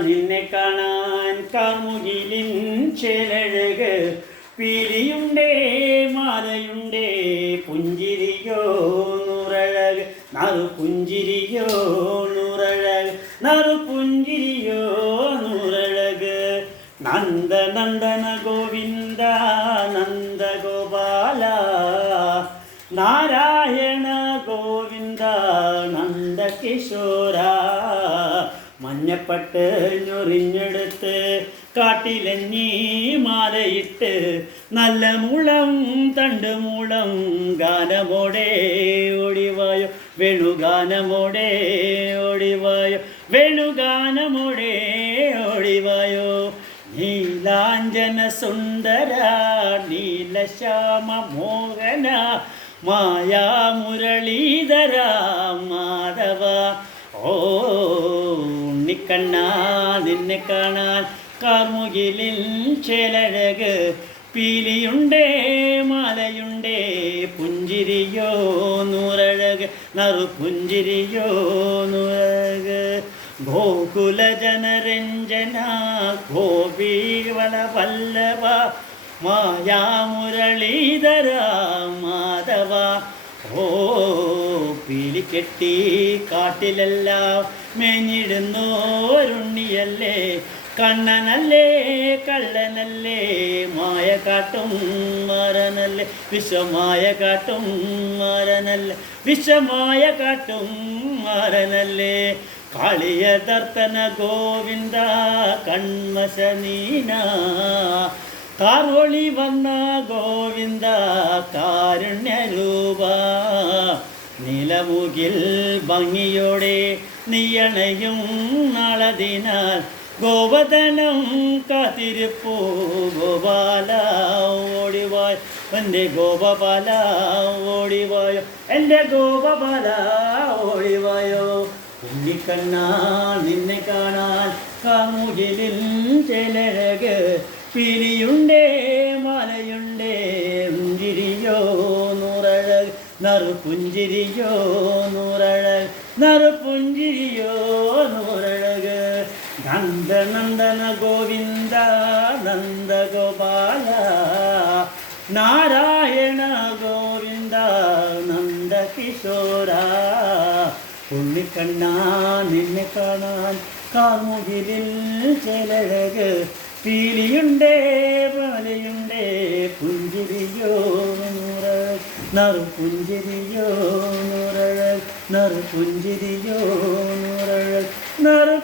നിന്നെ കാണാൻ കാമുകിലിൻ ചെലഴക് പിരിയുണ്ടേ മാലയുണ്ടേ പുഞ്ചിരിയോ നൂറഴക്. നറു പുഞ്ചിരിയോ നൂറഴക് നറു പുഞ്ചിരിയോ നൂറഴക്. നന്ദ നന്ദന ഗോവിന്ദ നന്ദ ഗോപാല നാരായണ ഗോവിന്ദ നന്ദ കിശോര മഞ്ഞപ്പട്ട് ഞൊറിഞ്ഞെടുത്ത് കാട്ടിലെഞ്ഞി മാലയിട്ട് നല്ല മുളം തണ്ട് മുളം ഗാനമോടെ ഒടിവായോ? വേണുഗാനമോടെ ഒടിവായോ? വേണുഗാനമോടെ ഒടിവായോ? നീലാഞ്ജന സുന്ദര നീലശ്യാമ മോഹന മായാ മുരളീധര മാധവ ഓ ഉണ്ണിക്കണ്ണ നിന്നെ കാണാൻ കാർമുകിലിൽ ചിലഴക് പീലിയുണ്ടേ മാലയുണ്ടേ പുഞ്ചിരിയോ നൂറഴക് നറു പുഞ്ചിരിയോ നൂറഴക്. ഗോകുല ജനരഞ്ജന ഗോപീവള മായാ മായാമുരളീധര മാധവ ഓ പീലിക്കെട്ടി കാട്ടിലെല്ലാം മേഞ്ഞിടുന്നോരുണ്ണിയല്ലേ? കണ്ണനല്ലേ കള്ളനല്ലേ? മായ കാട്ടും മരനല്ലേ? വിഷമായ കാട്ടും മരനല്ലേ? വിഷമായ കാട്ടും മരനല്ലേ? കാളിയ ദർത്തന ഗോവിന്ദ കൺമശനീന കാർവൊളി വന്ന ഗോവിന്ദ കാരുണ്യരൂപ. നിലമുകിൽ ഭംഗിയോടെ നീയണയും നാളതിനാൽ ഗോവധനം കാത്തിരിപ്പൂ. ഗോപാല ഓടിവായ. എന്റെ ഗോപപാല ഓടിവായോ. എന്റെ ഗോപപാല ഓടിവായോ. ഉണ്ണിക്കണ്ണാ നിന്നെ കാണാൻ കാമുകിലിൽ ചിലഴക് പിരിയുണ്ടേ നറു പുഞ്ചിരിയോ നൂറഴക് നറു പുഞ്ചിരിയോ നൂറഴക്. നന്ദനന്ദന ഗോവിന്ദ നന്ദഗോപാല നാരായണ ഗോവിന്ദ നന്ദകിശോര ഉണ്ണിക്കണ്ണ നിന്നെ കാണാൻ കാർമുകിലിൽ ചിലഴക് പാലയുണ്ടേ നൂറഴക് നറു നറുപുഞ്ചിരിയോ നൂറഴക് നറു